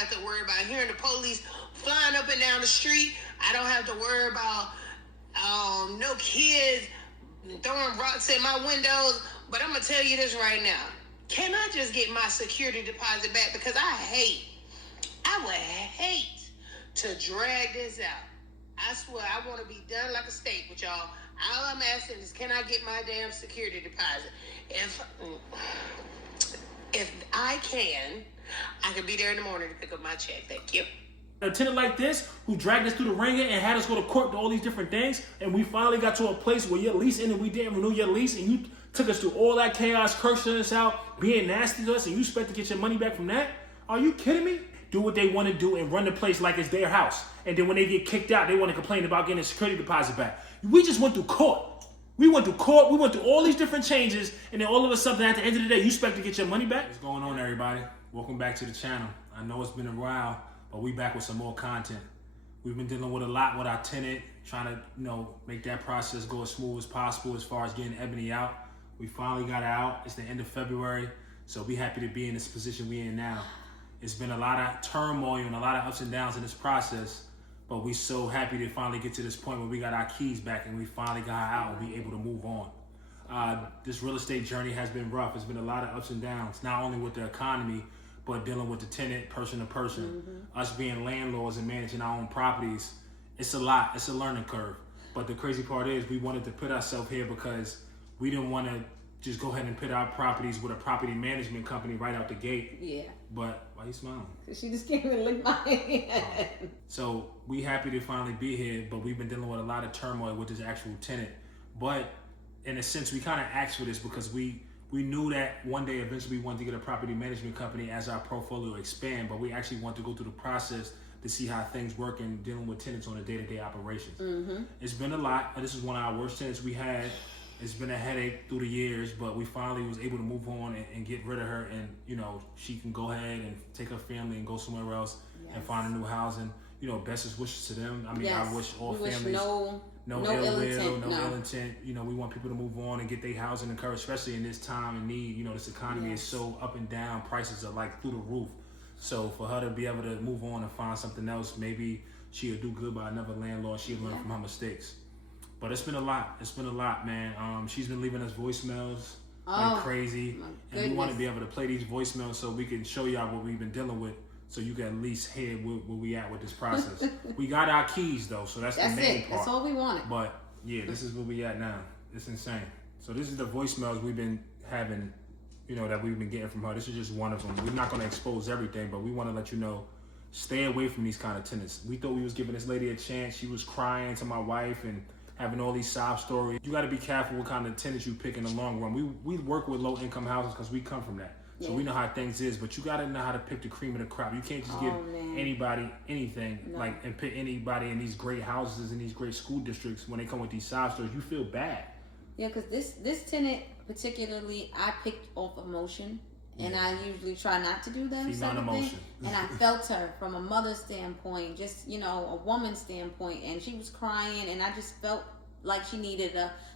have to worry about hearing the police flying up and down the street. I don't have to worry about no kids throwing rocks at my windows. But I'm going to tell you this right now. Can I just get my security deposit back? Because I would hate to drag this out. I swear, I want to be done like a steak with y'all. All I'm asking is, can I get my damn security deposit? If I can be there in the morning to pick up my check. Thank you. A tenant like this who dragged us through the ringer and had us go to court to all these different things, and we finally got to a place where your lease ended and we didn't renew your lease, and you took us through all that chaos, cursing us out, being nasty to us, and you expect to get your money back from that? Are you kidding me? Do what they want to do and run the place like it's their house. And then when they get kicked out, they want to complain about getting a security deposit back. We just went through court. We went through court. We went through all these different changes. And then all of a sudden, at the end of the day, you expect to get your money back? What's going on, everybody? Welcome back to the channel. I know it's been a while, but we back with some more content. We've been dealing with a lot with our tenant, trying to, make that process go as smooth as possible as far as getting Ebony out. We finally got her out. It's the end of February. So we happy to be in this position we're in now. It's been a lot of turmoil and a lot of ups and downs in this process, but we so happy to finally get to this point where we got our keys back and we finally got her out and we able to move on. This real estate journey has been rough. It's been a lot of ups and downs, not only with the economy, but dealing with the tenant person to person. Us being landlords and managing our own properties, it's a lot. It's a learning curve. But the crazy part is we wanted to put ourselves here because we didn't want to just go ahead and put our properties with a property management company right out the gate. Yeah. But why you smiling? Because she just came and licked my hand. So we happy to finally be here, but we've been dealing with a lot of turmoil with this actual tenant. But in a sense, we kind of asked for this because we knew that one day eventually we wanted to get a property management company as our portfolio expand, but we actually want to go through the process to see how things work and dealing with tenants on a day-to-day operations. It's been a lot. This is one of our worst tenants we had. It's been a headache through the years, but we finally was able to move on and get rid of her, and she can go ahead and take her family and go somewhere else and find a new housing. Bestest wishes to them. I mean, I wish all families no ill will, no ill intent. We want people to move on and get their housing encouraged, especially in this time and need. This economy is so up and down. Prices are like through the roof. So for her to be able to move on and find something else, maybe she'll do good by another landlord. She'll learn from her mistakes. But it's been a lot. It's been a lot, man. She's been leaving us voicemails like crazy. And we want to be able to play these voicemails so we can show y'all what we've been dealing with, so you can at least hear where we at with this process. We got our keys, though, so that's the main part. That's all we wanted. But, yeah, this is where we at now. It's insane. So this is the voicemails we've been having, that we've been getting from her. This is just one of them. We're not going to expose everything, but we want to let you know, stay away from these kind of tenants. We thought we was giving this lady a chance. She was crying to my wife and having all these sob stories. You got to be careful what kind of tenants you pick in the long run. We work with low income houses because we come from that. So we know how things is, but you got to know how to pick the cream of the crop. You can't just give anybody anything, and put anybody in these great houses in these great school districts when they come with these sob stories. You feel bad. Yeah, because this tenant particularly, I picked off emotion, and I usually try not to do that. She's not emotion. And I felt her from a mother's standpoint, just a woman's standpoint, and she was crying, and I just felt like she needed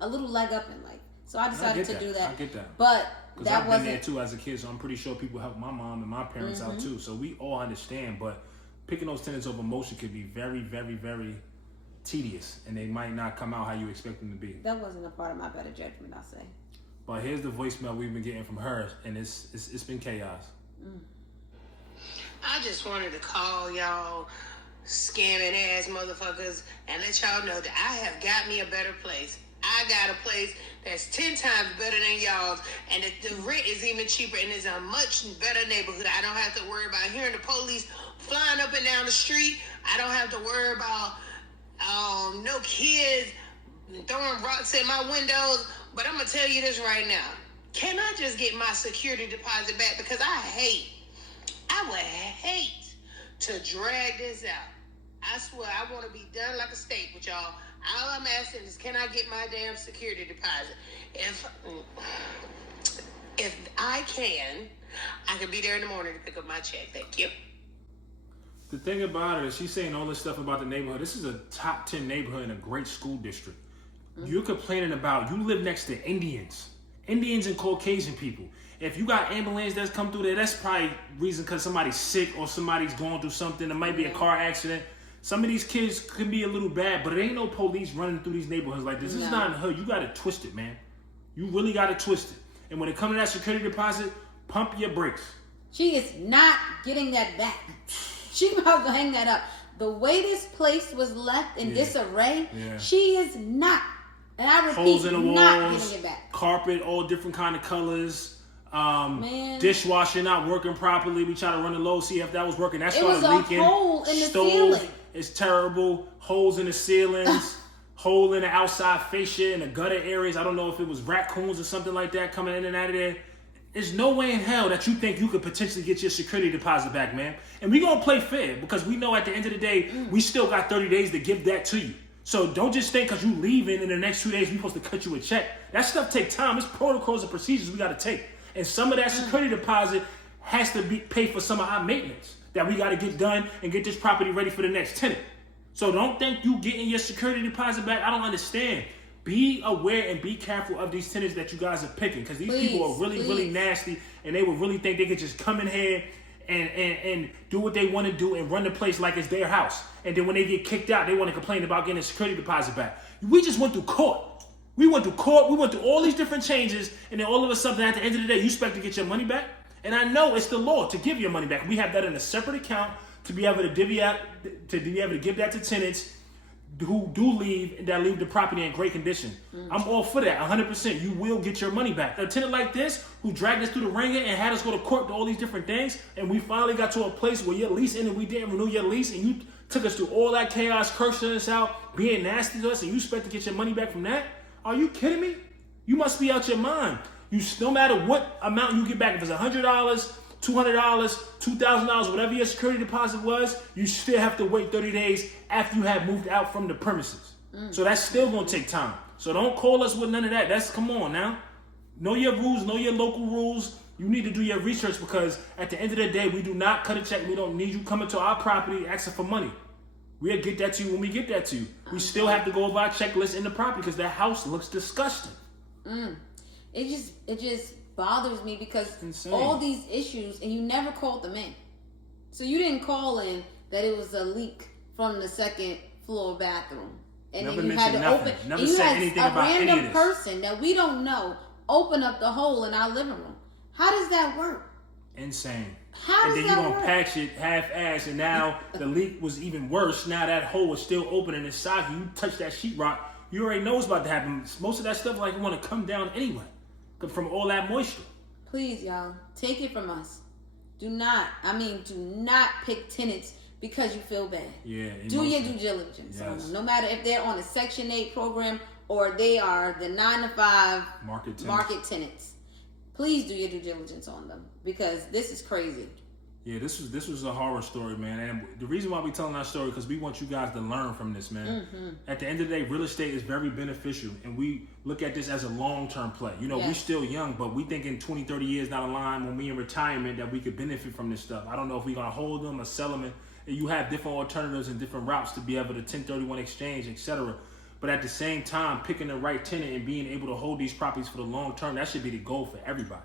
a little leg up in life. So I decided to do that. I get that. But because I've been there too as a kid, so I'm pretty sure people help my mom and my parents out too. So we all understand, but picking those tenants over emotion could be very, very, very tedious, and they might not come out how you expect them to be. That wasn't a part of my better judgment, I'll say. But here's the voicemail we've been getting from her, and it's been chaos. I just wanted to call y'all scamming ass motherfuckers and let y'all know that I have got me a better place. I got a place that's 10 times better than y'all's, and the rent is even cheaper, and it's a much better neighborhood. I don't have to worry about hearing the police flying up and down the street. I don't have to worry about no kids throwing rocks at my windows. But I'm going to tell you this right now. Can I just get my security deposit back? Because I would hate to drag this out. I swear, I want to be done like a steak with y'all. All I'm asking is, can I get my damn security deposit? If I can be there in the morning to pick up my check. Thank you. The thing about it is she's saying all this stuff about the neighborhood. This is a top 10 neighborhood in a great school district. You're complaining about, you live next to Indians Indians and Caucasian people. If you got ambulance that's come through there, that's probably reason because somebody's sick or somebody's going through something. There might be a car accident. Some of these kids could be a little bad, but it ain't no police running through these neighborhoods like this. This is not in the hood. You got to twist it, man. You really got to twist it. And when it comes to that security deposit, pump your brakes. She is not getting that back. She might go hang that up. The way this place was left in disarray, she is not. And I repeat, holes in the not walls, getting it back. Carpet, all different kind of colors. Dishwasher not working properly. We try to run the load, see if that was working. That started leaking. It was a hole in the Stove ceiling. is terrible. Holes in the ceilings. Hole in the outside fascia in the gutter areas. I don't know if it was raccoons or something like that coming in and out of there. There's no way in hell that you think you could potentially get your security deposit back, man. And we gonna play fair because we know at the end of the day, we still got 30 days to give that to you. So don't just think because you leaving in the next 2 days, we supposed to cut you a check. That stuff take time. It's protocols and procedures we got to take. And some of that security deposit has to be paid for some of our maintenance that we got to get done and get this property ready for the next tenant. So don't think you getting your security deposit back. I don't understand. Be aware and be careful of these tenants that you guys are picking because these people are really nasty and they would really think they could just come in here and do what they want to do and run the place like it's their house. And then when they get kicked out, they want to complain about getting a security deposit back. We just went through court. We went through court. We went through all these different changes. And then all of a sudden, at the end of the day, you expect to get your money back? And I know it's the law to give your money back. We have that in a separate account to be able to divvy out, to be able to give that to tenants who do leave and that leave the property in great condition. I'm all for that, 100%. You will get your money back. A tenant like this who dragged us through the ringer and had us go to court to all these different things, and we finally got to a place where your lease ended and we didn't renew your lease, and you took us through all that chaos, cursing us out, being nasty to us, and you expect to get your money back from that? Are you kidding me? You must be out your mind. No matter what amount you get back, if it's $100, $200, $2,000, whatever your security deposit was, you still have to wait 30 days after you have moved out from the premises. So that's still going to take time. So don't call us with none of that. Come on now. Know your rules, know your local rules. You need to do your research because at the end of the day, we do not cut a check. We don't need you coming to our property asking for money. We'll get that to you when we get that to you. We still have to go over our checklist in the property because that house looks disgusting. It just bothers me because all these issues and you never called them in. So you didn't call in that it was a leak from the second floor bathroom. And Never then you had to nothing. open. Never and you said had anything a about any of random this. person that we don't know open up the hole in our living room. How does that work? Insane. How does and then that you're going work? to patch it half-ass, and now the leak was even worse. Now that hole is still open and it's soggy. You touch that sheetrock, you already know what's about to happen. Most of that stuff like you want to come down anyway from all that moisture. Please, y'all, take it from us. Do not pick tenants because you feel bad. Yeah. Do your due diligence on them. No matter if they're on a Section 8 program or they are the 9 to 5 market tenants. Please do your due diligence on them because this is crazy. Yeah, this was a horror story, man. And the reason why we're telling our story because we want you guys to learn from this, man. At the end of the day, real estate is very beneficial, and we look at this as a long-term play. You know, we're still young, but we think in 20, 30 years down the line when we in retirement that we could benefit from this stuff. I don't know if we're going to hold them or sell them. And you have different alternatives and different routes to be able to 1031 exchange, etc. But at the same time, picking the right tenant and being able to hold these properties for the long term, that should be the goal for everybody.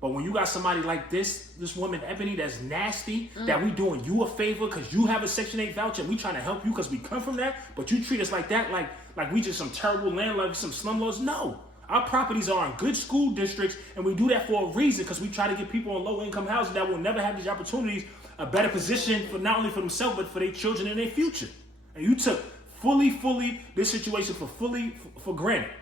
But when you got somebody like this woman, Ebony, that's nasty, that we doing you a favor because you have a Section 8 voucher and we trying to help you because we come from that, but you treat us like that, like we just some terrible landlords, some slumlords. No. Our properties are in good school districts, and we do that for a reason because we try to give people in low-income housing that will never have these opportunities a better position for not only for themselves, but for their children and their future. And you took fully this situation for granted.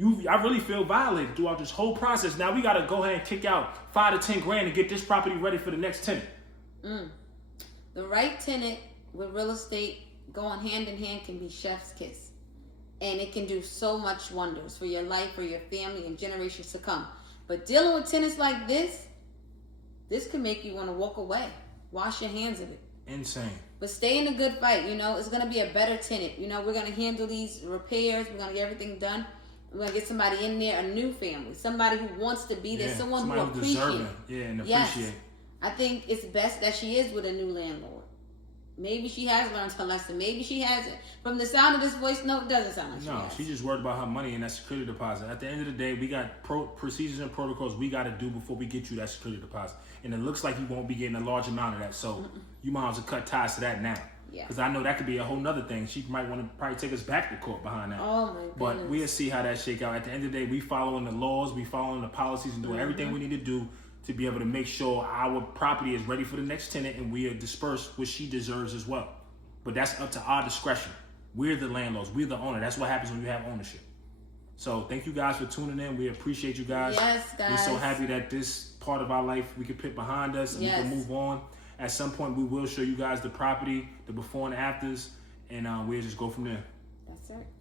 I really feel violated throughout this whole process. Now we got to go ahead and kick out $5 to $10 grand and get this property ready for the next tenant. The right tenant with real estate going hand in hand can be chef's kiss. And it can do so much wonders for your life, for your family, and generations to come. But dealing with tenants like this could make you want to walk away. Wash your hands of it. Insane. But stay in a good fight. You know, it's going to be a better tenant. You know, we're going to handle these repairs. We're going to get everything done. We're going to get somebody in there, a new family. Somebody who wants to be there. Someone who appreciates. And appreciate. I think it's best that she is with a new landlord. Maybe she has learned her lesson. Maybe she hasn't. From the sound of this voice note, it doesn't sound like she has. She's just worried about her money and that security deposit. At the end of the day, we got procedures and protocols we got to do before we get you that security deposit. And it looks like you won't be getting a large amount of that. So you might as well cut ties to that now. Yeah. Because I know that could be a whole nother thing. She might want to probably take us back to court behind that. Oh, my goodness. But we'll see how that shake out. At the end of the day, we following the laws, we following the policies, and doing everything we need to do to be able to make sure our property is ready for the next tenant and we are dispersed what she deserves as well. But that's up to our discretion. We're the landlords. We're the owner. That's what happens when you have ownership. So thank you guys for tuning in. We appreciate you guys. Yes, guys. We're so happy that this part of our life we can put behind us and we can move on. At some point, we will show you guys the property, the before and afters, and we'll just go from there. That's it.